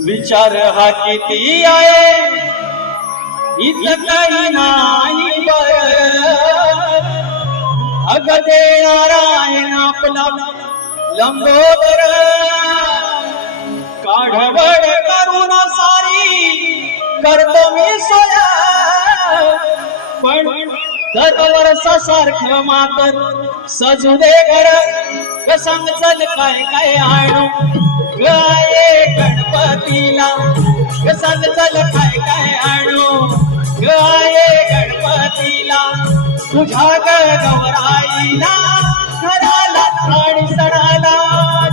विचार हा किती आहे इथं काही नाही बर अग दे नारायण आपला लंबोदर काढवड करून सारी करतो मी सोया पण दरवर्षा सारखं मातर सजू दे घर ग सांग चल काय काय आणू गाये गणपतीला ग सांग चल काय काय आणू गाये गणपतीला तुझ्या गौराईला घराला आणि सणाला